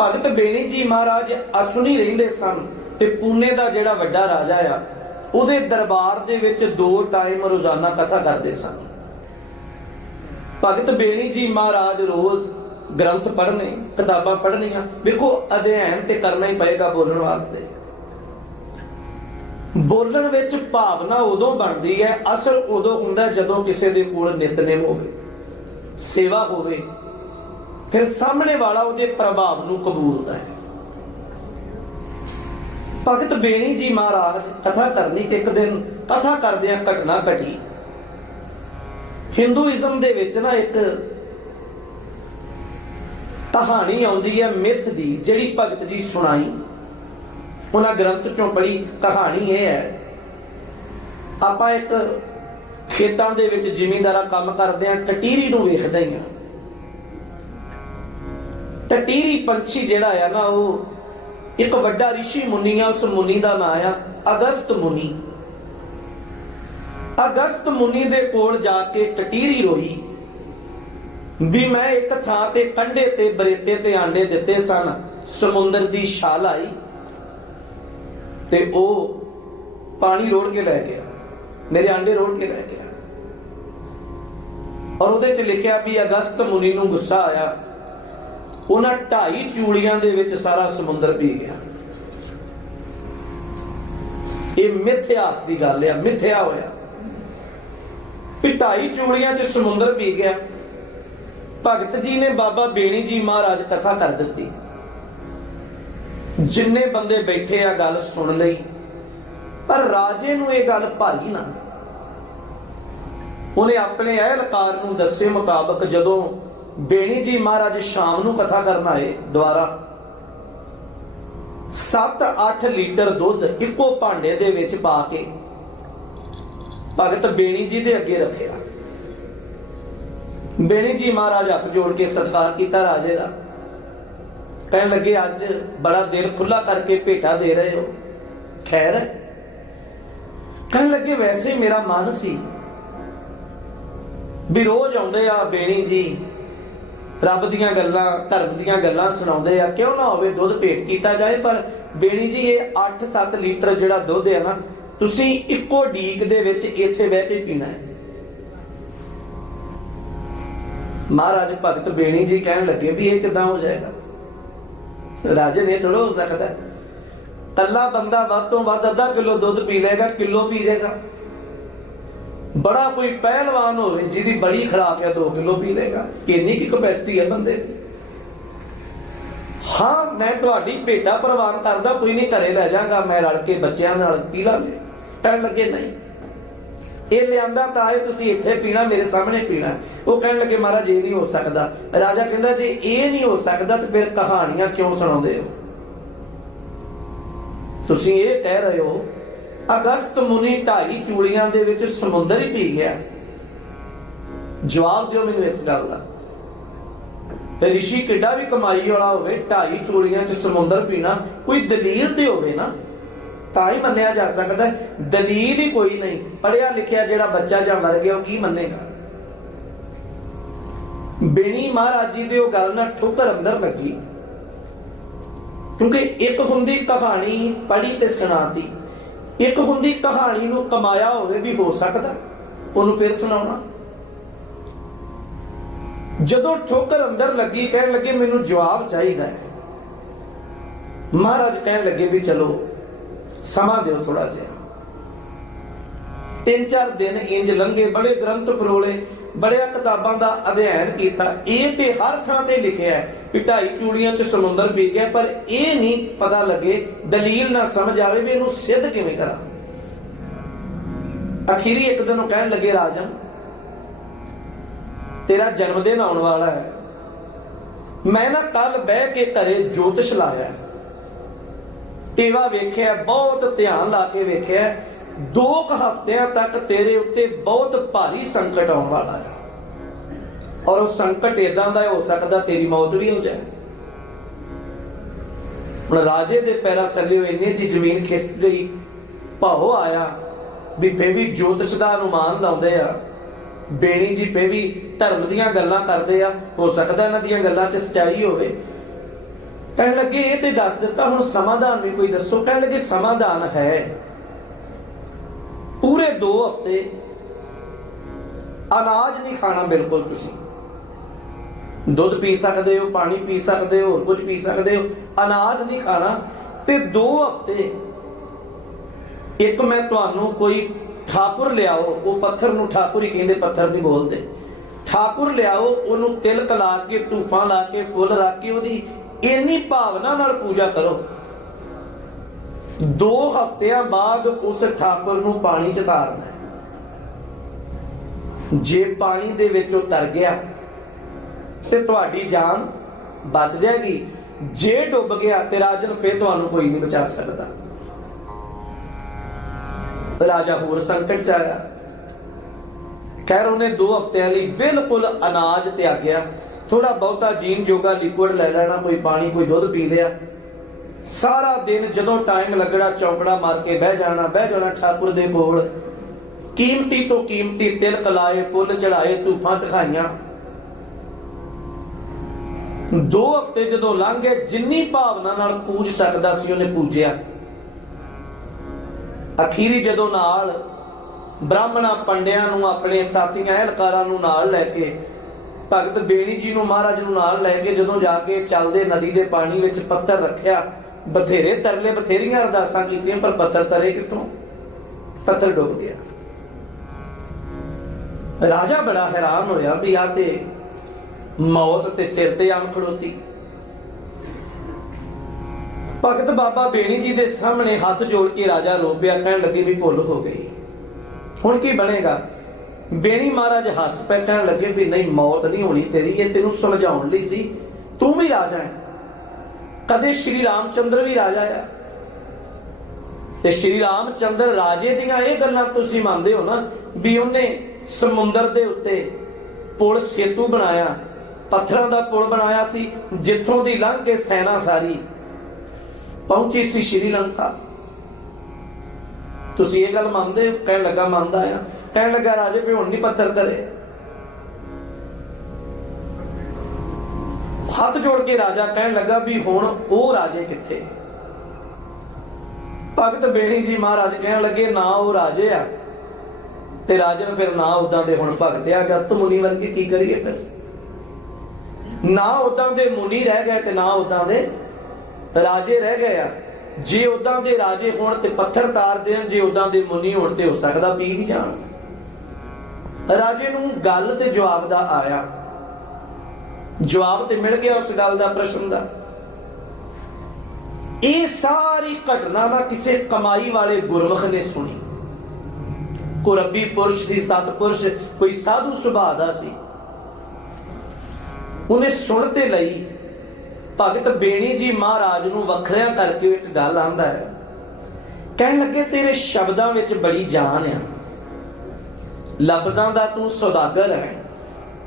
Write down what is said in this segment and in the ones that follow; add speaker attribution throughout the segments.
Speaker 1: ਭਗਤ ਬੇਣੀ ਜੀ ਮਹਾਰਾਜ ਅਸੁਨੀ ਰਹਿੰਦੇ ਸਨ ਤੇ ਪੂਨੇ ਦਾ ਜਿਹੜਾ ਵੱਡਾ ਰਾਜਾ ਆ, ਉਹਦੇ ਦਰਬਾਰ ਦੇ ਵਿੱਚ ਦੋ ਟਾਈਮ ਰੋਜ਼ਾਨਾ ਕਥਾ ਕਰਦੇ ਸਨ। ਭਗਤ ਬੇਣੀ ਜੀ ਮਹਾਰਾਜ ਰੋਜ਼ ਗ੍ਰੰਥ ਪੜ੍ਹਨੇ, ਕਿਤਾਬਾਂ ਪੜ੍ਹਨੀਆਂ, ਵੇਖੋ ਅਧਿਐਨ ਤੇ ਕਰਨਾ ਹੀ ਪਏਗਾ ਬੋਲਣ ਵਾਸਤੇ। ਬੋਲਣ ਵਿੱਚ ਭਾਵਨਾ ਉਦੋਂ ਬਣਦੀ ਹੈ, ਅਸਲ ਉਦੋਂ ਹੁੰਦਾ ਜਦੋਂ ਕਿਸੇ ਦੇ ਕੋਲ ਨਿਤਨੇਮ ਹੋਵੇ, ਸੇਵਾ ਹੋਵੇ ਫਿਰ ਸਾਹਮਣੇ ਵਾਲਾ ਉਹਦੇ ਪ੍ਰਭਾਵ ਨੂੰ ਕਬੂਲਦਾ ਹੈ। ਭਗਤ ਬੇਣੀ ਜੀ ਮਹਾਰਾਜ ਕਥਾ ਕਰਨੀ ਤੇ ਇੱਕ ਦਿਨ ਕਥਾ ਕਰਦਿਆਂ ਘਟਨਾ ਘਟੀ। ਹਿੰਦੂਇਜ਼ਮ ਦੇ ਵਿੱਚ ਨਾ ਇੱਕ ਕਹਾਣੀ ਆਉਂਦੀ ਹੈ ਮਿੱਥ ਦੀ, ਜਿਹੜੀ ਭਗਤ ਜੀ ਸੁਣਾਈ। ਉਹਨਾਂ ਗ੍ਰੰਥ ਚੋਂ ਪੜੀ ਕਹਾਣੀ ਇਹ ਹੈ। ਆਪਾਂ ਇੱਕ ਖੇਤਾਂ ਦੇ ਵਿੱਚ ਜ਼ਿਮੀਂਦਾਰਾ ਕੰਮ ਕਰਦੇ ਆ ਟਟੀਰੀ ਨੂੰ ਵੇਖਦੇ ਹਾਂ। ਟਟੀਰੀ ਪੰਛੀ ਜਿਹੜਾ ਆ ਨਾ, ਉਹ ਇੱਕ ਵੱਡਾ ਰਿਸ਼ੀ ਮੁਨੀ ਆ, ਉਸ ਮੁਨੀ ਦਾ ਨਾਮ ਆ ਅਗਸਤ ਮੁਨੀ। ਅਗਸਤ ਮੁਨੀ ਦੇ ਕੋਲ ਜਾ ਕੇ ਟਟੀਰੀ ਰੋਈ ਵੀ ਮੈਂ ਇੱਕ ਥਾਂ ਤੇ ਕੰਢੇ ਤੇ ਬਰੇਤੇ ਤੇ ਆਂਡੇ ਦਿੱਤੇ ਸਨ, ਸਮੁੰਦਰ ਦੀ ਛਾਲ ਆਈ ਤੇ ਉਹ ਪਾਣੀ ਰੋੜ ਕੇ ਲੈ ਗਿਆ, ਮੇਰੇ ਆਂਡੇ ਰੋੜ ਕੇ ਲੈ ਗਿਆ। ਔਰ ਉਹਦੇ 'ਚ ਲਿਖਿਆ ਵੀ ਅਗਸਤ ਮੁਨੀ ਨੂੰ ਗੁੱਸਾ ਆਇਆ। ਉਹਨਾਂ ਢਾਈ ਚੂੜੀਆਂ ਦੇ ਵਿੱਚ ਸਾਰਾ ਸਮੁੰਦਰ ਪੀ ਗਿਆ। ਇਹ ਮਿਥਿਆਸ ਦੀ ਗੱਲ ਆ, ਮਿਥਿਆ ਹੋਇਆ। ਵੀ ਢਾਈ ਚੂੜੀਆਂ 'ਚ ਸਮੁੰਦਰ ਪੀ ਗਿਆ। ਭਗਤ ਜੀ ਨੇ ਬਾਬਾ ਬੇਣੀ ਜੀ ਮਹਾਰਾਜ ਕਥਾ ਕਰ ਦਿੱਤੀ। ਜਿੰਨੇ ਬੰਦੇ ਬੈਠੇ ਆ ਗੱਲ ਸੁਣ ਲਈ, ਪਰ ਰਾਜੇ ਨੂੰ ਇਹ ਗੱਲ ਭਾਰੀ ਨਾ। ਉਹਨੇ ਆਪਣੇ ਅਹਿਲਕਾਰ ਨੂੰ ਦੱਸੇ ਮੁਤਾਬਕ ਜਦੋਂ ਬੇਣੀ ਜੀ ਮਹਾਰਾਜ ਸ਼ਾਮ ਨੂੰ ਕਥਾ ਕਰਨ ਆਏ ਦੁਆਰਾ। 7-8 ਲੀਟਰ ਦੁੱਧ ਇੱਕੋ ਭਾਂਡੇ ਦੇ ਵਿੱਚ ਪਾ ਕੇ ਭਗਤ ਬੇਣੀ ਜੀ ਦੇ ਅੱਗੇ ਰੱਖਿਆ। ਬੇਣੀ ਜੀ ਮਹਾਰਾਜ ਹੱਥ ਜੋੜ ਕੇ ਸਤਿਕਾਰ ਕੀਤਾ ਰਾਜੇ ਦਾ। ਕਹਿਣ ਲੱਗੇ, ਅੱਜ ਬੜਾ ਦਿਲ ਖੁੱਲਾ ਕਰਕੇ ਭੇਟਾ ਦੇ ਰਹੇ ਹੋ। ਖੈਰ? ਕਹਿਣ ਲੱਗੇ, ਵੈਸੇ ਮੇਰਾ ਮਨ ਸੀ ਵੀ ਰੋਜ਼ ਆਉਂਦੇ ਆ ਬੇਣੀ ਜੀ ਰੱਬ ਦੀਆਂ ਗੱਲਾਂ, ਧਰਮ ਦੀਆਂ ਗੱਲਾਂ ਸੁਣਾਉਂਦੇ ਆ। ਕਿਉਂ ਨਾ ਹੋਵੇ ਦੁੱਧ ਭੇਟ ਕੀਤਾ ਜਾਏ, ਪਰ ਬੇਣੀ ਜੀ, ਇਹ 8-7 ਲੀਟਰ ਜਿਹੜਾ ਦੁੱਧ ਹੈ ਨਾ, ਤੁਸੀਂ ਇੱਕੋ ਡੀਕ ਦੇ ਵਿੱਚ ਇੱਥੇ ਬਹਿ ਕੇ ਪੀਣਾ ਹੈ। ਮਹਾਰਾਜ ਭਗਤ ਬੇਣੀ ਜੀ ਕਹਿਣ ਲੱਗੇ ਵੀ ਇਹ ਕਿਦਾਂ ਹੋ ਜਾਏਗਾ? ਰਾਜੇ ਨੇ ਥੋੜਾ ਹੋ ਸਕਦਾ ਹੈ। ਕੱਲਾ ਬੰਦਾ ਵੱਧ ਤੋਂ ਵੱਧ ਅੱਧਾ ਕਿਲੋ ਦੁੱਧ ਪੀ ਲਏਗਾ, ਕਿਲੋ ਪੀ ਜਾਏਗਾ। ਬੜਾ ਕੋਈ ਪਹਿਲਵਾਨ ਹੋਵੇ ਜਿਹਦੀ ਬੜੀ ਖਰਾਕ ਹੈ 2 ਕਿਲੋ ਪੀ ਲੇਗਾ ਇੰਨੀ ਕੀ ਕਪੈਸਿਟੀ ਹੈ ਬੰਦੇ ਦੀ? ਹਾਂ, ਮੈਂ ਤੁਹਾਡੀ ਭੇਟਾ ਪ੍ਰਵਾਨ ਕਰਦਾ, ਕੋਈ ਨਹੀਂ ਘਰੇ ਲੈ ਜਾਗਾ, ਮੈਂ ਰਲ ਕੇ ਬੱਚਿਆਂ ਨਾਲ ਪੀ ਲਾਂਗੇ। ਕਹਿਣ ਲੱਗੇ ਨਹੀਂ। ਇਹ ਲਿਆਂਦਾ ਤਾਂ ਇਹ ਤੁਸੀਂ ਇੱਥੇ ਪੀਣਾ, ਮੇਰੇ ਸਾਹਮਣੇ ਪੀਣਾ। ਉਹ ਕਹਿਣ ਲੱਗੇ, ਮਹਾਰਾਜ, ਇਹ ਨਹੀਂ ਹੋ ਸਕਦਾ। ਰਾਜਾ ਕਹਿੰਦਾ, ਜੇ ਇਹ ਨਹੀਂ ਹੋ ਸਕਦਾ, ਤਾਂ ਫਿਰ ਕਹਾਣੀਆਂ ਕਿਉਂ ਸੁਣਾਉਂਦੇ ਹੋ? ਤੁਸੀਂ ਇਹ ਕਹਿ ਰਹੇ ਹੋ ਅਗਸਤ ਮੁਨੀ ਢਾਈ ਚੂੜੀਆਂ ਦੇ ਵਿੱਚ ਸਮੁੰਦਰ ਹੀ ਪੀ ਗਿਆ। ਜਵਾਬ ਦਿਓ ਮੈਨੂੰ ਇਸ ਗੱਲ ਦਾ। ਤੇ ਰਿਸ਼ੀ ਕਿੱਡਾ ਵੀ ਕਮਾਈ ਵਾਲਾ ਹੋਵੇ, ਢਾਈ ਚੂੜੀਆਂ 'ਚ ਸਮੁੰਦਰ ਪੀਣਾ ਕੋਈ ਦਲੀਲ ਤੇ ਹੋਵੇ ਨਾ, ਤਾਂ ਹੀ ਮੰਨਿਆ ਜਾ ਸਕਦਾ ਹੈ। ਦਲੀਲ ਹੀ ਕੋਈ ਨਹੀਂ ਪੜਿਆ ਲਿਖਿਆ ਜਿਹੜਾ ਬੱਚਾ ਜਾਂ ਮਰ ਗਿਆ, ਉਹ ਕੀ ਮੰਨੇਗਾ? ਬੇਣੀ ਮਹਾਰਾਜ ਜੀ ਦੇ ਉਹ ਗੱਲ ਨਾਲ ਠੋਕਰ ਅੰਦਰ ਲੱਗੀ। ਕਿਉਂਕਿ ਇੱਕ ਹੁੰਦੀ ਕਹਾਣੀ ਪੜ੍ਹੀ ਤੇ ਸੁਣਾਤੀ। ਇੱਕ ਹੁੰਦੀ ਕਹਾਣੀ ਨੂੰ ਕਮਾਇਆ ਹੋਵੇ ਵੀ ਹੋ ਸਕਦਾ, ਉਹਨੂੰ ਫਿਰ ਸੁਣਾਉਣਾ। ਜਦੋਂ ਠੋਕਰ ਅੰਦਰ ਲੱਗੀ, ਕਹਿਣ ਲੱਗੇ, ਮੈਨੂੰ ਜਵਾਬ ਚਾਹੀਦਾ ਹੈ। ਮਹਾਰਾਜ ਕਹਿਣ ਲੱਗੇ ਵੀ, ਚਲੋ, ਸਮਾਂ ਦਿਓ ਥੋੜਾ ਜਿਹਾ। ਤਿੰਨ ਚਾਰ ਦਿਨ ਇੰਜ ਲੰਘੇ, ਬੜੇ ਗ੍ਰੰਥ ਪਰੋਲੇ। ਬੜਿਆ ਕਿਤਾਬਾਂ ਦਾ ਅਧਿਐਨ ਕੀਤਾ। ਇਹ ਤੇ ਹਰ ਥਾਂ ਤੇ ਲਿਖਿਆ ਹੈ ਵੀ ਢਾਈ ਚੂੜੀਆਂ 'ਚ ਸਮੁੰਦਰ ਪੀ ਗਿਆ ਪਰ ਇਹ ਨਹੀਂ ਪਤਾ ਲੱਗੇ, ਦਲੀਲ ਨਾ ਸਮਝ ਆਵੇ ਵੀ ਇਹਨੂੰ ਸਿੱਧ ਕਿਵੇਂ ਕਰਾਂ। ਅਖੀਰੀ ਇੱਕ ਦਿਨ ਉਹ ਕਹਿਣ ਲੱਗੇ, ਰਾਜਨ, ਤੇਰਾ ਜਨਮ ਦਿਨ ਆਉਣ ਵਾਲਾ ਹੈ। ਮੈਂ ਨਾ ਕੱਲ ਬਹਿ ਕੇ ਘਰੇ ਜੋਤਿਸ਼ ਲਾਇਆ ਟੇਵਾ ਵੇਖਿਆ, ਬਹੁਤ ਧਿਆਨ ਲਾ ਕੇ ਵੇਖਿਆ ਦੋ ਕੁ ਹਫ਼ਤਿਆਂ ਤੱਕ ਤੇਰੇ ਉੱਤੇ ਬਹੁਤ ਭਾਰੀ ਸੰਕਟ ਆਉਣ ਵਾਲਾ ਹੈ ਔਰ ਉਹ ਸੰਕਟ ਇਦਾਂ ਦਾ ਹੋ ਸਕਦਾ ਤੇਰੀ ਮੌਤ ਵੀ ਹੋ ਜਾਏ। ਹੁਣ ਰਾਜੇ ਦੇ ਪੈਰਾਂ ਥੱਲੇ ਇੰਨੀ ਦੀ ਜ਼ਮੀਨ ਖਿਸਕ ਗਈ, ਭਾਉ ਆਇਆ ਵੀ ਫੇ ਵੀ ਜੋਤਿਸ਼ ਦਾ ਅਨੁਮਾਨ ਲਾਉਂਦੇ ਆ। ਬੇਣੀ ਜੀ ਫੇ ਵੀ ਧਰਮ ਦੀਆਂ ਗੱਲਾਂ ਕਰਦੇ ਆ, ਹੋ ਸਕਦਾ ਇਹਨਾਂ ਦੀਆਂ ਗੱਲਾਂ 'ਚ ਸਚਾਈ ਹੋਵੇ। ਕਹਿਣ ਲੱਗੇ, ਇਹ ਤੇ ਦੱਸ ਦਿੱਤਾ, ਹੁਣ ਸਮਾਧਾਨ ਵੀ ਕੋਈ ਦੱਸੋ, ਕਹਿਣ ਲੱਗੇ ਸਮਾਧਾਨ ਹੈ। ਪੂਰੇ 2 ਹਫ਼ਤੇ ਅਨਾਜ ਨਹੀਂ ਖਾਣਾ ਬਿਲਕੁਲ ਤੁਸੀਂ। ਦੁੱਧ ਪੀ ਸਕਦੇ ਹੋ, ਪਾਣੀ ਪੀ ਸਕਦੇ ਹੋ, ਹੋਰ ਕੁਝ ਪੀ ਸਕਦੇ ਹੋ, ਅਨਾਜ ਨਹੀਂ ਖਾਣਾ। ਤੇ 2 ਹਫ਼ਤੇ ਇੱਕ ਮੈਂ ਤੁਹਾਨੂੰ ਕੋਈ ਠਾਕੁਰ ਲਿਆਓ, ਉਹ ਪੱਥਰ ਨੂੰ ਠਾਕੁਰ ਹੀ ਕਹਿੰਦੇ, ਪੱਥਰ ਨਹੀਂ ਬੋਲਦੇ। ਠਾਕੁਰ ਲਿਆਓ, ਉਹਨੂੰ ਤਿਲ ਤਲਾ ਕੇ ਤੂਫਾਂ ਲਾ ਕੇ, ਫੁੱਲ ਰੱਖ ਕੇ ਉਹਦੀ ਇੰਨੀ ਭਾਵਨਾ ਨਾਲ ਪੂਜਾ ਕਰੋ। ਦੋ ਹਫ਼ਤਿਆਂ ਬਾਅਦ ਉਸ ਠਾਕੁਰ ਨੂੰ ਪਾਣੀ ਚ ਤਾਰਨਾ ਹੈ। ਜੇ ਪਾਣੀ ਦੇ ਵਿੱਚ ਉਹ ਤਰ ਗਿਆ, ਤੇ ਤੁਹਾਡੀ ਜਾਨ ਬਚ ਜਾਏਗੀ। ਜੇ ਡੁੱਬ ਗਿਆ ਤੇ ਰਾਜਨ ਫੇਰ ਤੁਹਾਨੂੰ ਕੋਈ ਨਹੀਂ ਬਚਾ ਸਕਦਾ। ਰਾਜਾ ਹੋਰ ਸੰਕਟ ਚ ਆਇਆ। ਖੈਰ, ਉਹਨੇ 2 ਹਫ਼ਤਿਆਂ ਲਈ ਬਿਲਕੁਲ ਅਨਾਜ ਤਿਆਗਿਆ। ਥੋੜਾ ਬਹੁਤਾ ਜੀਨ ਜੋਗਾ ਲਿਕੁਇਡ ਲੈ ਲੈਣਾ, ਕੋਈ ਪਾਣੀ, ਕੋਈ ਦੁੱਧ ਪੀ ਲਿਆ। ਸਾਰਾ ਦਿਨ ਜਦੋਂ ਟਾਈਮ ਲੱਗਣਾ, ਚੌਂਕੜਾ ਮਾਰ ਕੇ ਬਹਿ ਜਾਣਾ ਬਹਿ ਜਾਣਾ ਠਾਕੁਰ ਦੇ ਕੋਲ। ਕੀਮਤੀ ਤੋਂ ਕੀਮਤੀ ਤਿਲਕ ਲਾਏ ਫੁੱਲ ਚੜਾਏ ਤੂਫਾਂ ਦਿਖਾਈਆਂ। ਦੋ ਹਫ਼ਤੇ ਜਦੋਂ ਲੰਘ ਗਏ ਜਿੰਨੀ ਭਾਵਨਾ ਨਾਲ ਪੂਜ ਸਕਦਾ ਸੀ, ਉਹਨੇ ਪੂਜਿਆ। ਅਖੀਰੀ ਜਦੋਂ ਨਾਲ ਬ੍ਰਾਹਮਣਾ ਪੰਡਿਆਂ ਨੂੰ, ਆਪਣੇ ਸਾਥੀਆਂ ਅਹਿਲਕਾਰਾਂ ਨੂੰ ਨਾਲ ਲੈ ਕੇ, ਭਗਤ ਬੇਣੀ ਜੀ ਨੂੰ ਮਹਾਰਾਜ ਨੂੰ ਨਾਲ ਲੈ ਕੇ ਜਦੋਂ ਜਾ ਕੇ ਚੱਲਦੇ ਨਦੀ ਦੇ ਪਾਣੀ ਵਿੱਚ ਪੱਥਰ ਰੱਖਿਆ ਬਥੇਰੇ ਤਰਲੇ ਬਥੇਰੀਆਂ ਅਰਦਾਸਾਂ ਕੀਤੀਆਂ, ਪਰ ਪੱਥਰ ਤਰੇ ਕਿੱਥੋਂ? ਪੱਥਰ ਡੁੱਬ ਗਿਆ। ਰਾਜਾ ਬੜਾ ਹੈਰਾਨ ਹੋਇਆ ਵੀ ਆ ਤੇ ਮੌਤ ਤੇ ਸਿਰ ਤੇ ਆਣ ਖੜੋਤੀ। ਭਗਤ ਬਾਬਾ ਬੇਣੀ ਜੀ ਦੇ ਸਾਹਮਣੇ ਹੱਥ ਜੋੜ ਕੇ ਰਾਜਾ ਰੋ ਪਿਆ, ਕਹਿਣ ਲੱਗੇ ਵੀ ਭੁੱਲ ਹੋ ਗਈ। ਹੁਣ ਕੀ ਬਣੇਗਾ? ਬੇਣੀ ਮਹਾਰਾਜ ਹੱਸ ਪੈ ਕਹਿਣ ਲੱਗੇ ਵੀ ਨਹੀਂ, ਮੌਤ ਨਹੀਂ ਹੋਣੀ ਤੇਰੀ, ਇਹ ਤੈਨੂੰ ਸਮਝਾਉਣ ਲਈ ਸੀ। ਤੂੰ ਵੀ ਰਾਜਾ ਹੈ। ਕਦੇ ਸ਼੍ਰੀ ਰਾਮਚੰਦਰ ਵੀ ਰਾਜਾ ਆ। ਤੇ ਸ਼੍ਰੀ ਰਾਮਚੰਦਰ ਰਾਜੇ ਦੀਆਂ ਇਹ ਗੱਲਾਂ ਤੁਸੀਂ ਮੰਨਦੇ ਹੋ ਨਾ ਵੀ ਉਹਨੇ ਸਮੁੰਦਰ ਦੇ ਉੱਤੇ ਪੁਲ ਸੇਤੂ ਬਣਾਇਆ, ਪੱਥਰਾਂ ਦਾ ਪੁਲ ਬਣਾਇਆ ਸੀ, ਜਿੱਥੋਂ ਦੀ ਲੰਘ ਕੇ ਸੈਨਾ ਸਾਰੀ ਪਹੁੰਚੀ ਸੀ ਸ਼੍ਰੀ ਲੰਕਾ। ਤੁਸੀਂ ਇਹ ਗੱਲ ਮੰਨਦੇ ਹੋ? ਕਹਿਣ ਲੱਗਾ, ਮੰਨਦਾ ਆ। ਕਹਿਣ ਲੱਗਾ, ਰਾਜੇ, ਵੀ ਹੁਣ ਨਹੀਂ ਪੱਥਰ ਤਰੇ ਹੱਥ ਜੋੜ ਕੇ ਰਾਜਾ ਕਹਿਣ ਲੱਗਾ ਵੀ ਹੁਣ ਉਹ ਰਾਜੇ ਕਿੱਥੇ? ਭਗਤ ਬੇਣੀ ਜੀ ਮਹਾਰਾਜ ਕਹਿਣ ਲੱਗੇ, ਨਾ ਉਹ ਰਾਜੇ ਆ। ਤੇ ਰਾਜਨ ਫਿਰ ਨਾ ਉਦਾਂ ਦੇ ਹੁਣ ਭਗਤ ਆ। ਅਗਸਤ ਮੁਨੀ ਵਰਗੇ ਕੀ ਕਰੀਏ ਫਿਰ? ਨਾ ਉਦਾਂ ਦੇ ਮੁਨੀ ਰਹਿ ਗਏ ਤੇ ਨਾ ਉਦਾਂ ਦੇ ਰਾਜੇ ਰਹਿ ਗਏ ਆ। ਜੇ ਉਦਾਂ ਦੇ ਰਾਜੇ ਹੋਣ ਤੇ ਪੱਥਰ ਤਾਰ ਦੇਣ, ਜੇ ਉਦਾਂ ਦੇ ਮੁਨੀ ਹੋਣ ਤੇ ਹੋ ਸਕਦਾ ਪੀ ਵੀ ਜਾਣ। ਰਾਜੇ ਨੂੰ ਗੱਲ ਤੇ ਜਵਾਬ ਦਾ ਆਇਆ। ਜਵਾਬ ਤੇ ਮਿਲ ਗਿਆ ਉਸ ਗੱਲ ਦਾ, ਪ੍ਰਸ਼ਨ ਦਾ। ਇਹ ਸਾਰੀ ਘਟਨਾ ਨਾ ਕਿਸੇ ਕਮਾਈ ਵਾਲੇ ਗੁਰਮੁਖ ਨੇ ਸੁਣੀ। ਕੋ ਰੱਬੀ ਪੁਰਸ਼ ਸੀ ਸਤਪੁਰਸ਼ ਕੋਈ ਸਾਧੂ ਸੁਭਾਅ ਦਾ ਸੀ। ਉਹਨੇ ਸੁਣ ਤੇ ਲਈ, ਭਗਤ ਬੇਣੀ ਜੀ ਮਹਾਰਾਜ ਨੂੰ ਵੱਖਰਿਆਂ ਕਰਕੇ ਇੱਕ ਗੱਲ ਆਂਦਾ ਹੈ। ਕਹਿਣ ਲੱਗੇ, ਤੇਰੇ ਸ਼ਬਦਾਂ ਵਿੱਚ ਬੜੀ ਜਾਨ ਆ। ਲਫ਼ਜ਼ਾਂ ਦਾ ਤੂੰ ਸੌਦਾਗਰ ਹੈ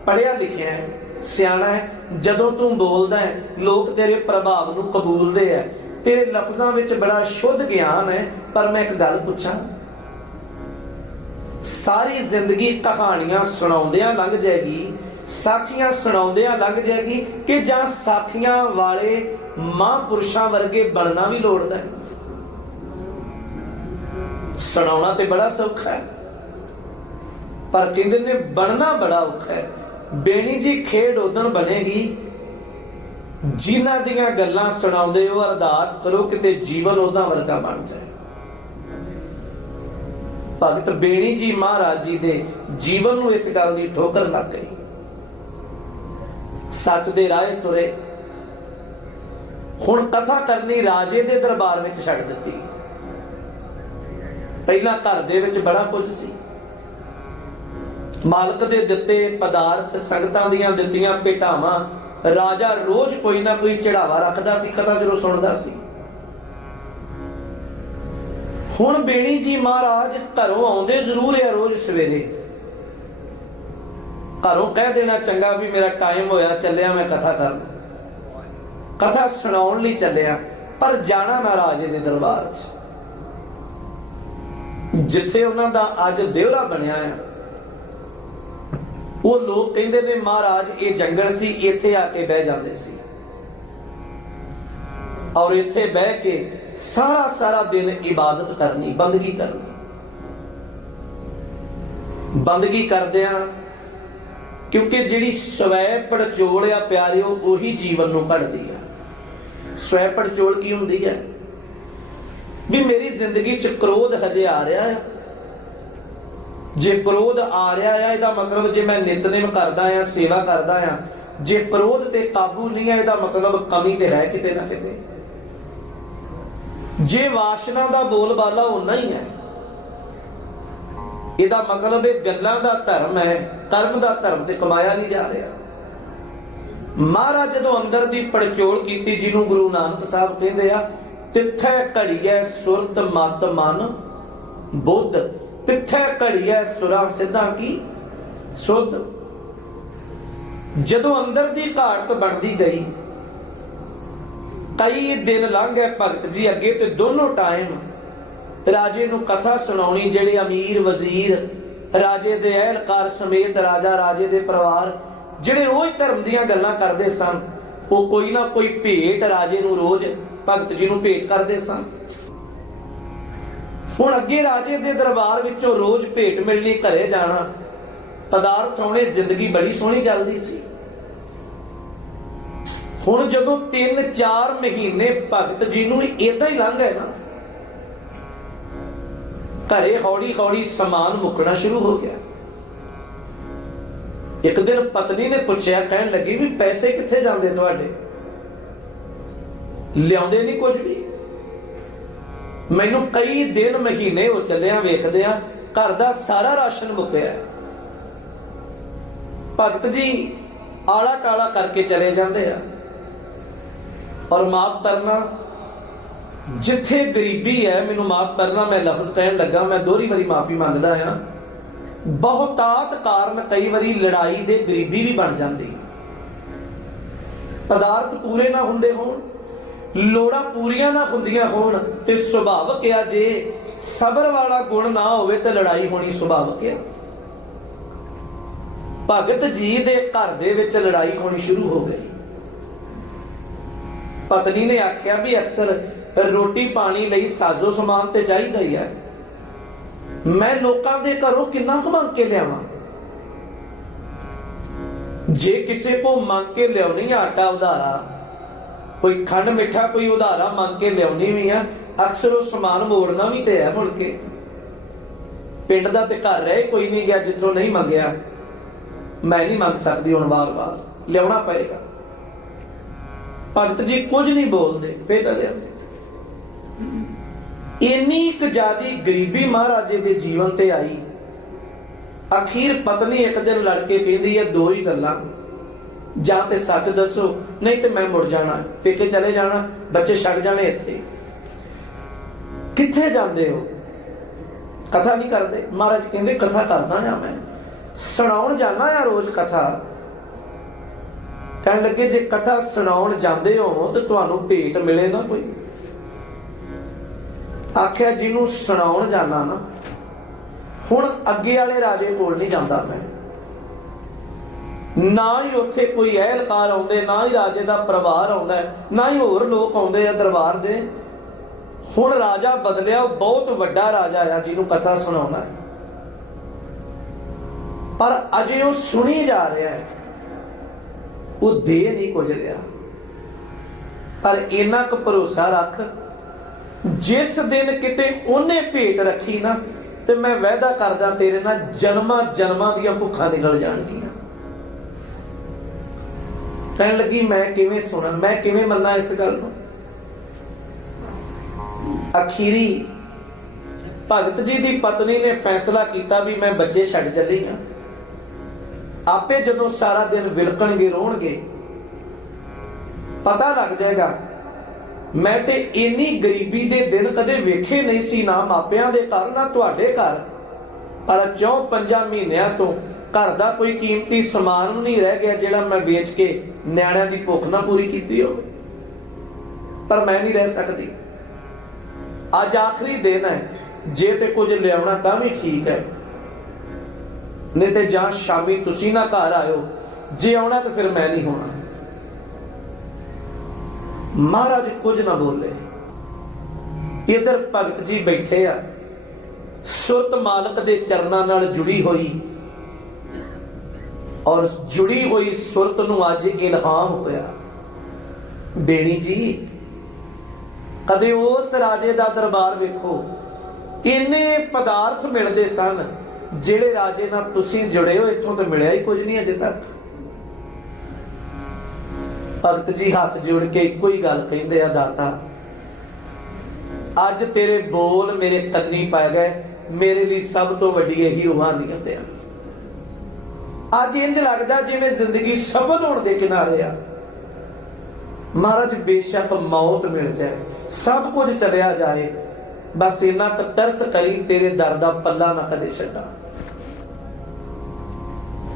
Speaker 1: ਪੜਿਆ ਲਿਖਿਆ ਹੈ। ਸਿਆਣਾ ਹੈ। ਜਦੋਂ ਤੂੰ ਬੋਲਦਾ ਹੈ, ਲੋਕ ਤੇਰੇ ਪ੍ਰਭਾਵ ਨੂੰ ਕਬੂਲਦੇ ਆ। ਤੇਰੇ ਲਫ਼ਜ਼ਾਂ ਵਿੱਚ ਬੜਾ ਸ਼ੁੱਧ ਗਿਆਨ ਹੈ, ਪਰ ਮੈਂ ਇੱਕ ਗੱਲ ਪੁੱਛਾਂ। ਸਾਰੀ ਜ਼ਿੰਦਗੀ ਕਹਾਣੀਆਂ ਸੁਣਾਉਂਦਿਆਂ ਲੰਘ ਜਾਏਗੀ, ਸਾਖੀਆਂ ਸੁਣਾਉਂਦਿਆਂ ਲੰਘ ਜਾਏਗੀ ਕਿ ਜਾਂ ਸਾਖੀਆਂ ਵਾਲੇ ਮਹਾਂਪੁਰਸ਼ਾਂ ਵਰਗੇ ਬਣਨਾ ਵੀ ਲੋੜਦਾ ਹੈ। ਸੁਣਾਉਣਾ ਤੇ ਬੜਾ ਸੌਖਾ ਹੈ, ਪਰ ਕਹਿੰਦੇ ਨੇ ਬਣਨਾ ਬੜਾ ਔਖਾ ਹੈ? ਬੇਣੀ ਜੀ ਖੇਡ ਉਦਣ ਬਣੇਗੀ। ਜਿਨ੍ਹਾਂ ਦੀਆਂ ਗੱਲਾਂ ਸੁਣਾਉਂਦੇ ਹੋ, ਅਰਦਾਸ ਕਰੋ ਕਿਤੇ ਜੀਵਨ ਉਹਦਾ ਵਰਗਾ ਬਣ ਜਾਏ। ਭਗਤ ਬੇਣੀ ਜੀ ਮਹਾਰਾਜ ਜੀ ਦੇ ਜੀਵਨ ਨੂੰ ਇਸ ਗੱਲ ਦੀ ਠੋਕਰ ਲੱਗ ਗਈ। ਸੱਚ ਦੇ ਰਾਹ ਤੁਰੇ। ਹੁਣ ਕਥਾ ਕਰਨੀ ਰਾਜੇ ਦੇ ਦਰਬਾਰ ਵਿੱਚ ਛੱਡ ਦਿੱਤੀ। ਪਹਿਲਾਂ ਘਰ ਦੇ ਵਿੱਚ ਬੜਾ ਕੁਝ ਸੀ। ਮਾਲਕ ਦੇ ਦਿੱਤੇ ਪਦਾਰਥ ਸੰਗਤਾਂ ਦੀਆਂ ਦਿੱਤੀਆਂ ਭੇਟਾਵਾਂ, ਰਾਜਾ ਰੋਜ਼ ਕੋਈ ਨਾ ਕੋਈ ਚੜਾਵਾ ਰੱਖਦਾ ਸੀ, ਕਥਾ ਜਦੋਂ ਸੁਣਦਾ ਸੀ। ਹੁਣ ਬੇਣੀ ਜੀ ਮਹਾਰਾਜ ਘਰੋਂ ਆਉਂਦੇ ਜ਼ਰੂਰ ਆ ਰੋਜ਼ ਸਵੇਰੇ। ਘਰੋਂ ਕਹਿ ਦੇਣਾ ਚੰਗਾ ਵੀ ਮੇਰਾ ਟਾਈਮ ਹੋਇਆ, ਚੱਲਿਆ ਮੈਂ ਕਥਾ ਕਰਨ। ਕਥਾ ਸੁਣਾਉਣ ਲਈ ਚੱਲਿਆ, ਪਰ ਜਾਣਾ ਮੈਂ ਰਾਜੇ ਦੇ ਦਰਬਾਰ 'ਚ। ਜਿੱਥੇ ਉਹਨਾਂ ਦਾ ਅੱਜ ਦਿਉਰਾ ਬਣਿਆ ਆ ਉਹ ਲੋਕ ਕਹਿੰਦੇ ਨੇ, ਮਹਾਰਾਜ, ਇਹ ਜੰਗਲ ਸੀ, ਇੱਥੇ ਆ ਕੇ ਬਹਿ ਜਾਂਦੇ ਸੀ। ਔਰ ਇੱਥੇ ਬਹਿ ਕੇ ਸਾਰਾ ਸਾਰਾ ਦਿਨ ਇਬਾਦਤ ਕਰਨੀ, ਬੰਦਗੀ ਕਰਨੀ। ਬੰਦਗੀ ਕਰਦਿਆਂ, ਕਿਉਂਕਿ ਜਿਹੜੀ ਸਵੈ ਪੜਚੋਲ ਆ ਪਿਆਰਿਓ, ਉਹੀ ਜੀਵਨ ਨੂੰ ਘੜਦੀ ਆ। ਸਵੈ ਪੜਚੋਲ ਕੀ ਹੁੰਦੀ ਹੈ? ਵੀ ਮੇਰੀ ਜ਼ਿੰਦਗੀ 'ਚ ਕ੍ਰੋਧ ਹਜੇ ਆ ਰਿਹਾ ਹੈ ਜੇ ਕ੍ਰੋਧ ਆ ਰਿਹਾ ਹੈ ਇਹਦਾ ਮਤਲਬ ਜੇ ਮੈਂ ਨਿਤਨੇਮ ਕਰਦਾ ਆ, ਸੇਵਾ ਕਰਦਾ ਆ, ਜੇ ਕ੍ਰੋਧ ਤੇ ਕਾਬੂ ਨਹੀਂ ਹੈ ਇਹਦਾ ਮਤਲਬ ਕਮੀ ਤੇ ਹੈ ਕਿਤੇ ਨਾ ਕਿਤੇ। ਜੇ ਵਾਸ਼ਨਾ ਦਾ ਬੋਲਬਾਲਾ ਬਾਲਾ ਹੀ ਹੈ, ਇਹਦਾ ਮਤਲਬ ਇਹ ਗੱਲਾਂ ਦਾ ਧਰਮ ਹੈ ਕਰਮ ਦਾ ਧਰਮ ਤੇ ਕਮਾਇਆ ਨਹੀਂ ਜਾ ਰਿਹਾ। ਮਹਾਰਾਜ ਜਦੋਂ ਅੰਦਰ ਦੀ ਪੜਚੋਲ ਕੀਤੀ, ਜਿਹਨੂੰ ਗੁਰੂ ਨਾਨਕ ਸਾਹਿਬ ਕਹਿੰਦੇ ਆ, ਤਿੱਥੈ ਘੜੀਐ ਸੁਰਤ ਮਤ ਮਨ ਬੁੱਧ। ਤਿੱਥੈ ਘੜੀਐ ਸੁਰਾ ਸਿੱਧਾ ਕੀ? ਸੁਧ। ਜਦੋਂ ਅੰਦਰ ਦੀ ਘਾਟ ਬਣਦੀ ਗਈ, ਕਈ ਦਿਨ ਲੰਘ ਗਏ ਭਗਤ ਜੀ ਅੱਗੇ ਤੇ ਦੋਨੋਂ ਟਾਈਮ ਰਾਜੇ ਨੂੰ ਕਥਾ ਸੁਣਾਉਣੀ, ਜਿਹੜੇ ਅਮੀਰ ਵਜ਼ੀਰ, ਰਾਜੇ ਦੇ ਅਹਿਲਕਾਰ ਸਮੇਤ ਰਾਜਾ, ਰਾਜੇ ਦੇ ਪਰਿਵਾਰ, ਜਿਹੜੇ ਰੋਜ਼ ਧਰਮ ਦੀਆਂ ਗੱਲਾਂ ਕਰਦੇ ਸਨ, ਉਹ ਕੋਈ ਨਾ ਕੋਈ ਭੇਟ ਰਾਜੇ ਨੂੰ ਰੋਜ਼ ਭਗਤ ਜੀ ਨੂੰ ਭੇਟ ਕਰਦੇ ਸਨ। ਹੁਣ ਅੱਗੇ ਰਾਜੇ ਦੇ ਦਰਬਾਰ ਵਿੱਚੋਂ ਰੋਜ਼ ਭੇਟ ਮਿਲਣੀ, ਘਰੇ ਜਾਣਾ, ਪਦਾਰਥ ਆਉਣੇ, ਜ਼ਿੰਦਗੀ ਬੜੀ ਸੋਹਣੀ ਚੱਲਦੀ ਸੀ। ਹੁਣ ਜਦੋਂ 3-4 ਮਹੀਨੇ ਭਗਤ ਜੀ ਨੂੰ ਇਦਾਂ ਹੀ ਲੰਘ ਗਏ ਨਾ, ਘਰੇ ਹੌਲੀ ਹੌਲੀ ਸਮਾਨ ਮੁੱਕਣਾ ਸ਼ੁਰੂ ਹੋ ਗਿਆ। ਇੱਕ ਦਿਨ ਪਤਨੀ ਨੇ ਪੁੱਛਿਆ, ਕਹਿਣ ਲੱਗੀ ਵੀ ਪੈਸੇ ਕਿੱਥੇ ਜਾਂਦੇ ਤੁਹਾਡੇ? ਲਿਆਉਂਦੇ ਨਹੀਂ ਕੁਝ ਵੀ? ਮੈਨੂੰ ਕਈ ਦਿਨ ਮਹੀਨੇ ਹੋ ਚੱਲਿਆ ਵੇਖਦੇ ਆ, ਘਰ ਦਾ ਸਾਰਾ ਰਾਸ਼ਨ ਮੁੱਕਿਆ ਭਗਤ ਜੀ ਆਲਾ ਟਾਲਾ ਕਰਕੇ ਚਲੇ ਜਾਂਦੇ ਆ। ਔਰ ਮਾਫ ਕਰਨਾ, ਜਿੱਥੇ ਗਰੀਬੀ ਹੈ, ਮੈਨੂੰ ਮਾਫ ਕਰਨਾ, ਮੈਂ ਲਫ਼ਜ਼ ਕਹਿਣ ਲੱਗਾ, ਮੈਂ ਦੋਹਰੀ ਵਾਰੀ ਮਾਫੀ ਮੰਗਦਾ ਆ। ਬਹੁਤਾਤ ਕਾਰਨ ਕਈ ਵਾਰੀ ਲੜਾਈ ਦੇ ਗਰੀਬੀ ਵੀ ਬਣ ਜਾਂਦੀ। ਹੈ ਪਦਾਰਥ ਪੂਰੇ ਨਾ ਹੁੰਦੇ ਹੋਣ ਲੋੜਾਂ ਪੂਰੀਆਂ ਨਾ ਹੁੰਦੀਆਂ ਹੋਣ ਤੇ ਸੁਭਾਵਕ ਆ ਜੇ ਸਬਰ ਵਾਲਾ ਗੁਣ ਨਾ ਹੋਵੇ ਤੇ ਲੜਾਈ ਹੋਣੀ ਸੁਭਾਵਕ ਆ ਭਗਤ ਜੀ ਦੇ ਘਰ ਦੇ ਵਿੱਚ ਲੜਾਈ ਹੋਣੀ ਸ਼ੁਰੂ ਹੋ ਗਈ। ਪਤਨੀ ਨੇ ਆਖਿਆ ਵੀ ਅਕਸਰ ਰੋਟੀ ਪਾਣੀ ਲਈ ਸਾਜ਼ੋ ਸਮਾਨ ਤੇ ਚਾਹੀਦਾ ਹੀ ਹੈ। ਮੈਂ ਲੋਕਾਂ ਦੇ ਘਰੋਂ ਕਿੰਨਾ ਕੁ ਮੰਗ ਕੇ ਲਿਆਵਾਂ? ਜੇ ਕਿਸੇ ਕੋ ਮੰਗ ਕੇ ਲਿਆਉਣੀ ਆ ਆਟਾ ਉਧਾਰਾ ਕੋਈ ਖੰਡ ਮਿੱਠਾ, ਕੋਈ ਉਧਾਰਾ ਮੰਗ ਕੇ ਲਿਆਉਣੀ ਵੀ ਆ, ਅਕਸਰ ਉਹ ਸਮਾਨ ਮੋੜਨਾ ਵੀ ਤੇ ਹੈ ਮੁੜ ਕੇ। ਪਿੰਡ ਦਾ ਤੇ ਘਰ ਰਹਿ ਕੋਈ ਨਹੀਂ ਗਿਆ, ਜਿੱਥੋਂ ਨਹੀਂ ਮੰਗਿਆ, ਮੈਂ ਨਹੀਂ ਮੰਗ ਸਕਦੀ ਹੁਣ ਵਾਰ-ਵਾਰ, ਲਿਆਉਣਾ ਪਏਗਾ। ਭਗਤ ਜੀ ਕੁਝ ਨਹੀਂ ਬੋਲਦੇ ਫੇਰ ਤਾਂ ਲਿਆਉਂਦੇ। ਇੰਨੀ ਕੁ ਜ਼ਿਆਦੀ ਗਰੀਬੀ ਮਹਾਰਾਜੇ ਦੇ ਜੀਵਨ ਤੇ ਆਈ, ਅਖੀਰ ਪਤਨੀ ਇੱਕ ਦਿਨ ਲੜ ਕੇ ਕਹਿੰਦੀ ਹੈ, ਦੋ ਹੀ ਗੱਲਾਂ। ਜਾਂ ਤੇ ਸੱਚ ਦੱਸੋ, ਨਹੀਂ ਤੇ ਮੈਂ ਮੁੜ ਜਾਣਾ, ਪੇਕੇ ਚਲੇ ਜਾਣਾ, ਬੱਚੇ ਛੱਡ ਜਾਣੇ ਇੱਥੇ। ਕਿੱਥੇ ਜਾਂਦੇ ਹੋ? ਕਥਾ ਨਹੀਂ ਕਰਦੇ? ਮਹਾਰਾਜ ਕਹਿੰਦੇ, ਕਥਾ ਕਰਦਾ ਆ ਮੈਂ। ਸੁਣਾਉਣ ਜਾਣਾ ਆ ਰੋਜ਼ ਕਥਾ। ਕਹਿਣ ਲੱਗੇ, ਜੇ ਕਥਾ ਸੁਣਾਉਣ ਜਾਂਦੇ ਹੋ ਤੇ ਤੁਹਾਨੂੰ ਭੇਟ ਮਿਲੇ ਨਾ ਕੋਈ। ਆਖਿਆ, ਜਿਹਨੂੰ ਸੁਣਾਉਣ ਜਾਣਾ ਨਾ, ਹੁਣ ਅੱਗੇ ਵਾਲੇ ਰਾਜੇ ਕੋਲ ਨਹੀਂ ਜਾਂਦਾ ਮੈਂ। ਨਾ ਹੀ ਉੱਥੇ ਕੋਈ ਅਹਿਲਕਾਰ ਆਉਂਦੇ, ਨਾ ਹੀ ਰਾਜੇ ਦਾ ਪਰਿਵਾਰ ਆਉਂਦਾ ਨਾ ਹੀ ਹੋਰ ਲੋਕ ਆਉਂਦੇ ਆ ਦਰਬਾਰ ਦੇ। ਹੁਣ ਰਾਜਾ ਬਦਲਿਆ, ਉਹ ਬਹੁਤ ਵੱਡਾ ਰਾਜਾ ਆ ਜਿਹਨੂੰ ਕਥਾ ਸੁਣਾਉਣਾ ਹੈ। ਪਰ ਅਜੇ ਉਹ ਸੁਣੀ ਜਾ ਰਿਹਾ ਹੈ। ਉਹ ਦੇ ਨਹੀਂ ਕੁਝ ਰਿਹਾ। ਪਰ ਇੰਨਾ ਕੁ ਭਰੋਸਾ ਰੱਖ, ਜਿਸ ਦਿਨ ਕਿਤੇ ਉਹਨੇ ਭੇਟ ਰੱਖੀ ਨਾ, ਤੇ ਮੈਂ ਵਾਅਦਾ ਕਰਦਾ ਤੇਰੇ ਨਾਲ ਜਨਮਾਂ ਜਨਮਾਂ ਦੀਆਂ ਭੁੱਖਾਂ ਨਿਕਲ ਜਾਣਗੀਆਂ। ਕਹਿਣ ਲੱਗੀ, ਮੈਂ ਕਿਵੇਂ ਸੁਣਾ? ਮੈਂ ਕਿਵੇਂ ਮੰਨਾਂ ਇਸ ਗੱਲ ਨੂੰ? ਅਖੀਰੀ ਭਗਤ ਜੀ ਦੀ ਪਤਨੀ ਨੇ ਫੈਸਲਾ ਕੀਤਾ ਵੀ ਮੈਂ ਬੱਚੇ ਛੱਡ ਚੱਲੀ ਆ। ਆਪੇ ਜਦੋਂ ਸਾਰਾ ਦਿਨ ਵਿਲਕਣਗੇ, ਰੋਣਗੇ, ਪਤਾ ਲੱਗ ਜਾਏਗਾ, ਮੈਂ ਤੇ ਇੰਨੀ ਗਰੀਬੀ ਦੇ ਦਿਨ ਕਦੇ ਵੇਖੇ ਨਹੀਂ ਸੀ ਨਾ ਮਾਪਿਆਂ ਦੇ ਘਰ ਨਾ ਤੁਹਾਡੇ ਘਰ, ਪਰ ਚੌਂ ਪੰਜਾਂ ਮਹੀਨਿਆਂ ਤੋਂ ਘਰ ਦਾ ਕੋਈ ਕੀਮਤੀ ਸਮਾਨ ਨਹੀਂ ਰਹਿ ਗਿਆ ਜਿਹੜਾ ਮੈਂ ਵੇਚ ਕੇ ਨਿਆਣਿਆਂ ਦੀ ਭੁੱਖ ਨਾ ਪੂਰੀ ਕੀਤੀ ਹੋਵੇ। ਪਰ ਮੈਂ ਨਹੀਂ ਰਹਿ ਸਕਦੀ। ਅੱਜ ਆਖਰੀ ਦਿਨ ਹੈ। ਜੇ ਤੇ ਕੁਝ ਲਿਆਉਣਾ ਤਾਂ ਵੀ ਠੀਕ ਹੈ। ਨਹੀਂ ਤੇ ਜਾਂ ਸ਼ਾਮੀ ਤੁਸੀਂ ਨਾ ਘਰ ਆਇਓ। ਜੇ ਆਉਣਾ ਤਾਂ ਫਿਰ ਮੈਂ ਨਹੀਂ ਹੋਣਾ। ਮਹਾਰਾਜ ਕੁਝ ਨਾ ਬੋਲੇ। ਇਧਰ ਭਗਤ ਜੀ ਬੈਠੇ ਆ। ਸੁਰਤ ਮਾਲਕ ਦੇ ਚਰਨਾਂ ਨਾਲ ਜੁੜੀ ਹੋਈ ਔਰ ਜੁੜੀ ਹੋਈ ਸੁਰਤ ਨੂੰ ਅੱਜ ਇਲਹਾਮ ਹੋਇਆ। ਬੇਣੀ ਜੀ, ਕਦੇ ਉਸ ਰਾਜੇ ਦਾ ਦਰਬਾਰ ਵੇਖੋ, ਇੰਨੇ ਪਦਾਰਥ ਮਿਲਦੇ ਸਨ, ਜਿਹੜੇ ਰਾਜੇ ਨਾਲ ਤੁਸੀਂ ਜੁੜੇ ਹੋ ਇੱਥੋਂ ਤਾਂ ਮਿਲਿਆ ਹੀ ਕੁਝ ਨਹੀਂ ਅਜੇ ਤੱਕ। ਭਗਤ ਜੀ ਹੱਥ ਜੋੜ ਕੇ ਇੱਕੋ ਹੀ ਗੱਲ ਕਹਿੰਦੇ ਆ, ਦਾਤਾ, ਅੱਜ ਤੇਰੇ ਬੋਲ ਮੇਰੇ ਕੰਨੀ ਪੈ ਗਏ, ਮੇਰੇ ਲਈ ਸਭ ਤੋਂ ਵੱਡੀ ਇਹੀ ਰੂਹਾਨੀਅਤ ਆ। ਅੱਜ ਇੰਜ ਲੱਗਦਾ ਜਿਵੇਂ ਜ਼ਿੰਦਗੀ ਸਫਲ ਹੋਣ ਦੇ ਕਿਨਾਰੇ ਆ। ਮਹਾਰਾਜ, ਬੇਸ਼ੱਕ ਮੌਤ ਮਿਲ ਜਾਏ, ਸਭ ਕੁਝ ਚਲਿਆ ਜਾਏ, ਬਸ ਇਹਨਾਂ ਤੱਕ ਤਰਸ ਕਰੀ ਤੇਰੇ ਦਰ ਦਾ ਪੱਲਾ ਨਾ ਕਦੇ ਛੱਡਾ।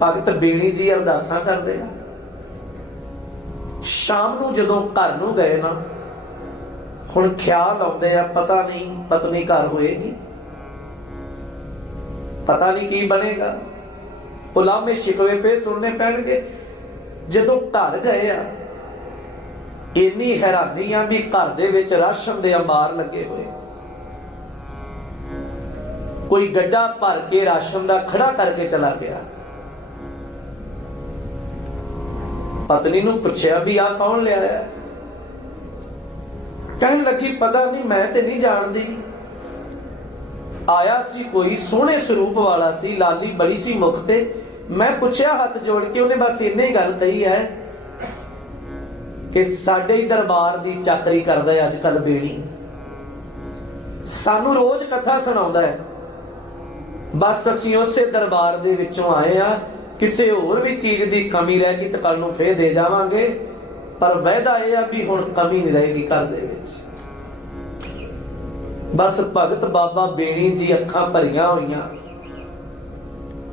Speaker 1: ਭਗਤ ਬੇਣੀ ਜੀ ਅਰਦਾਸਾਂ ਕਰਦੇ ਆ। ਸ਼ਾਮ ਨੂੰ ਜਦੋਂ ਘਰ ਨੂੰ ਗਏ ਨਾ, ਹੁਣ ਖਿਆਲ ਆਉਂਦੇ ਆ, ਪਤਾ ਨਹੀਂ, ਪਤਨੀ ਘਰ ਹੋਏਗੀ। ਪਤਾ ਨਹੀਂ ਕੀ ਬਣੇਗਾ। ਉਲਾਮੇ ਸ਼ਿਕਵੇ ਫੇ ਸੁਣਨੇ ਪੈਣਗੇ। ਜਦੋਂ ਘਰ ਗਏ ਆ, ਇੰਨੀ ਹੈਰਾਨੀ ਆ ਵੀ ਘਰ ਦੇ ਵਿੱਚ ਰਾਸ਼ਨ ਦੇ ਅੰਬਾਰ ਲੱਗੇ ਹੋਏ। ਕੋਈ ਗੱਡਾ ਭਰ ਕੇ ਰਾਸ਼ਨ ਦਾ ਖੜਾ ਕਰਕੇ ਚਲਾ ਗਿਆ। ਪਤਨੀ ਨੂੰ ਪੁੱਛਿਆ ਵੀ ਆ ਕੌਣ ਲਿਆ ਹੈ? ਕਹਿਣ ਲੱਗੀ, ਪਤਾ ਨਹੀਂ, ਮੈਂ ਤੇ ਨਹੀਂ ਜਾਣਦੀ। ਆਇਆ ਸੀ ਕੋਈ ਸੋਹਣੇ ਸਰੂਪ ਵਾਲਾ ਸੀ, ਲਾਲੀ ਬੜੀ ਸੀ ਮੁਖ ਤੇ। ਮੈਂ ਪੁੱਛਿਆ ਹੱਥ ਜੋੜ ਕੇ, ਉਹਨੇ ਬਸ ਇੰਨੇ ਹੀ ਗੱਲ ਕਹੀ ਹੈ ਕਿ ਸਾਡੇ ਹੀ ਦਰਬਾਰ ਦੀ ਚਾਕਰੀ ਕਰਦਾ ਹੈ ਅੱਜ ਕੱਲ ਬੇੜੀ। ਸਾਨੂੰ ਰੋਜ਼ ਕਥਾ ਸੁਣਾਉਂਦਾ ਹੈ। ਬਸ ਅਸੀਂ ਉਸੇ ਦਰਬਾਰ ਦੇ ਵਿੱਚੋਂ ਆਏ ਆ ਕਿਸੇ ਹੋਰ ਵੀ ਚੀਜ਼ ਦੀ ਕਮੀ ਰਹਿ ਗਈ ਤਾਂ ਕੱਲ ਨੂੰ ਫੇਰ ਦੇ ਜਾਵਾਂਗੇ। ਪਰ ਵਾਅਦਾ ਇਹ ਆ ਵੀ ਹੁਣ ਕਮੀ ਨਹੀਂ ਰਹੇਗੀ ਘਰ ਦੇ ਵਿੱਚ। ਬਸ ਭਗਤ ਬਾਬਾ ਬੇਣੀ ਜੀ ਅੱਖਾਂ ਭਰੀਆਂ ਹੋਈਆਂ।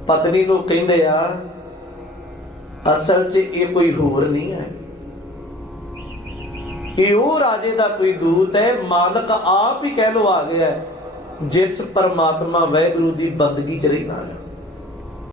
Speaker 1: ਪਤਨੀ ਨੂੰ ਕਹਿੰਦੇ ਆ, ਅਸਲ 'ਚ ਇਹ ਕੋਈ ਹੋਰ ਨਹੀਂ ਹੈ। ਇਹ ਉਹ ਰਾਜੇ ਦਾ ਕੋਈ ਦੂਤ ਹੈ, ਮਾਲਕ ਆਪ ਹੀ ਕਹਿ ਲੋ ਆ ਗਿਆ ਜਿਸ ਪਰਮਾਤਮਾ ਵੈਗੁਰੂ ਦੀ ਬੰਦਗੀ ਚ ਰਹਿਣਾ ਹੈ।